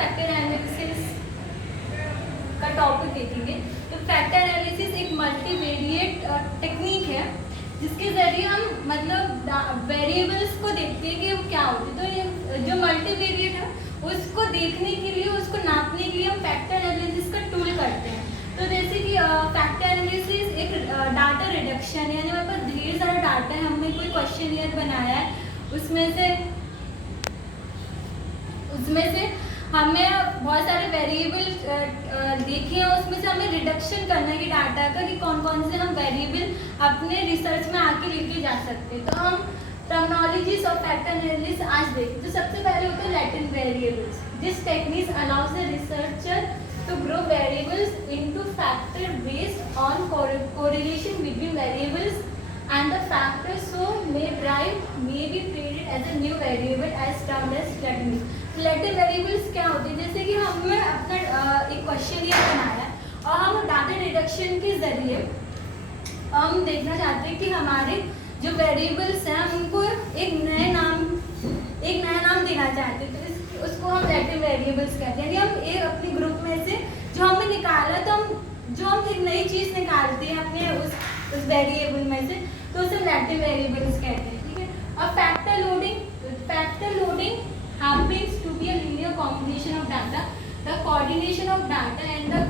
Factor analysis का topic देखेंगे। तो फैक्टर एनालिसिस एक मल्टीवेरिएट टेक्निक है जिसके ज़रिए हम मतलब वेरिएबल्स को देखते हैं कि वो क्या होते हैं। तो ये जो मल्टीवेरिएट है उसको देखने के लिए, उसको नापने के लिए हम फैक्टर एनालिसिस का टूल करते हैं। तो जैसे कि फैक्टर एनालिसिस एक डाटा रिडक्शन, यानी हमारे पास ढेर सारा डाटा है, हमने कोई क्वेश्चनियर बनाया है, उसमें से हमें बहुत सारे वेरिएबल देखे हैं, उसमें से हमें रिडक्शन करना है कि डाटा का, कि कौन कौन से हम वेरिएबल अपने रिसर्च में आके लेके जा सकते हैं। तो हम टर्मिनोलॉजीज ऑफ फैक्टर एनालिसिस आज देखते हैं। तो सबसे पहले होता है latent variables. This technique allows the researcher to grow variables into factor based on correlation between variables and the factor so may be treated as a new variable as termed as latent. Latent variables क्या होते हैं? जैसे कि हमने अपना एक questionnaire बनाया और हम डाटा रिडक्शन के जरिए हम देखना चाहते हैं कि हमारे जो वेरिएबल्स हैं उनको एक नया नाम देना चाहते हैं। तो उसको हम लैटेंट वेरिएबल्स कहते हैं। हम एक अपने ग्रुप में से जो हमने निकाला, तो हम एक नई चीज़ निकालते हैं अपने उस वेरिएबल में से, तो उसे लैटेंट वेरिएबल्स कहते हैं। ठीक है। अब factor loading happens to be a linear combination of data. The coordination of data and the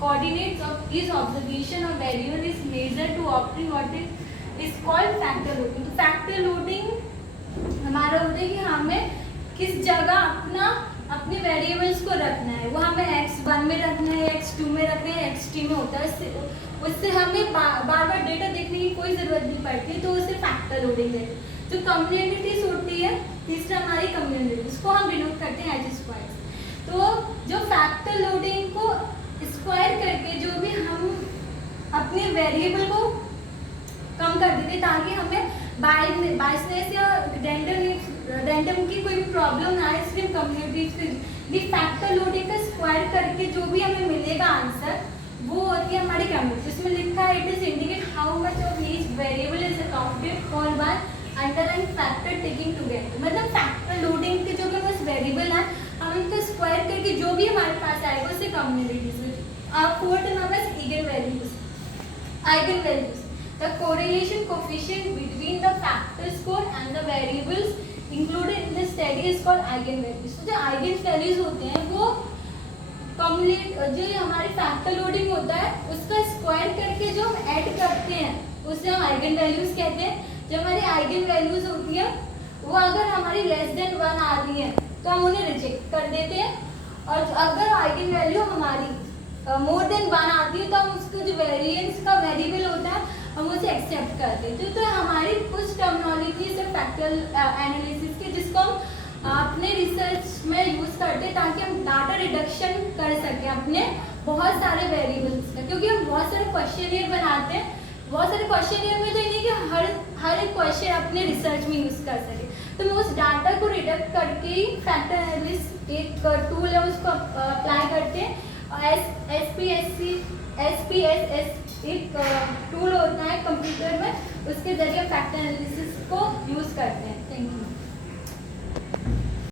coordinates of each observation of variable is measured to obtain what is called factor loading. तो factor loading हमारा होता है कि हमें किस जगह अपने variables को रखना है। वो हमें x1 में रखना है, x2 में रखना है, x3 में होता है। उससे हमें बार बार डेटा देखने की कोई ज़रूरत नहीं पड़ती, तो उसे फैक्टर लोडिंग है। जो कम्युनिटीज होती है, तीसरा हमारी कम्युनिटी, उसको हम डिनोट करते हैं एच स्क्वायर। तो जो फैक्टर लोडिंग को स्क्वायर करके जो भी हम अपने वेरिएबल को कम कर देते हैं ताकि हमें बायसनेस या रैंडम की कोई भी प्रॉब्लम ना आए, इसलिए कम्युनिटीज की फैक्टर लोडिंग का स्क्वायर करके जो भी हमें मिलेगा आंसर, वो होती है हमारी कम्युनिटी। इसमें लिखा है it is indicate how much of each variable is accounted for by underline factor taking together. मतलब फैक्टर लोडिंग के जो भी हमारे वेरिएबल हैं, हम उनका स्क्वायर करके जो भी हमारे पास आएगा उसे कम्युनिटीज में। Fourth number eigen values. The correlation coefficient between the factor score and the variables included in the study is called eigenvalues. तो जो eigenvalues होते हैं वो जो हमारे फैक्टर लोडिंग होता है उसका स्क्वायर करके जो हम ऐड करते हैं उसे हम आइगन वैल्यूज कहते हैं। जो हमारी आइगन वैल्यूज होती है वो अगर हमारी लेस देन 1 आ रही है तो हम उन्हें रिजेक्ट कर देते हैं, और अगर आइगन वैल्यू हमारी मोर देन 1 आती है तो हम उसका जो वेरिएंस का वेरिएबल होता है हम उसे एक्सेप्ट कर देते हैं। तो हमारी कुछ टर्मिनोलॉजीज है फैक्टर एनालिसिस की जिसको हम अपने रिसर्च में यूज़ करते हैं ताकि हम डाटा रिडक्शन कर सकें अपने बहुत सारे वेरिएबल्स का, क्योंकि हम बहुत सारे क्वेश्चनियर बनाते हैं। बहुत सारे क्वेश्चनियर में तो ये नहीं कि हर एक क्वेश्चन अपने रिसर्च में यूज़ कर सके, तो मैं उस डाटा को रिडक्ट करके ही फैक्टर एनालिसिस एक टूल है उसको अप्लाई करते हैं। SPSS एक टूल होता है कंप्यूटर में, उसके जरिए फैक्टर एनालिसिस को यूज़ करते हैं। Thank you.